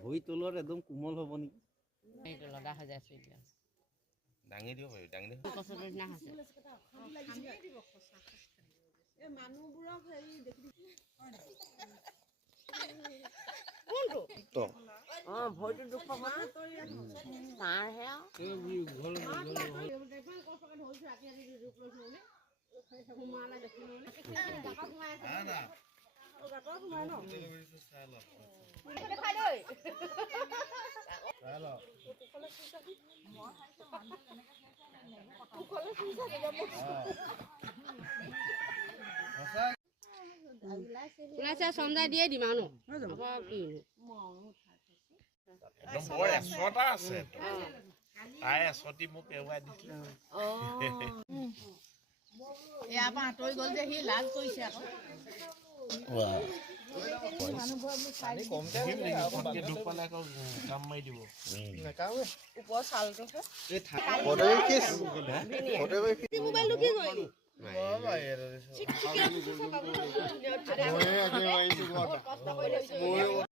ভৰি তলত একদম কোমল হ'ব নেকি? এইটো লগা হৈ যাইছে এতিয়া। দাঙি দিব পাৰি, দাঙি দিব। কচুটোৰ নিচিনা হৈছে। মানুহবোৰক হেৰি দেখি ভৰিটো দুখ পাব তাৰহে ওলাইছে চমজাই দিয়ে দিম আৰু একদম বৰ এচটা আছে। তাই এচটি মোক এৱাই দিছিলে। ইয়াৰ পৰা আঁতৰি গ'ল যে সি লাজ কৰিছে আকৌ। দুখ পালে আকৌ কাম মাৰি দিব। ওপৰৰ চালটোহে মোবাইলটো কি কৰিলি? কষ্ট কৰি লৈছো।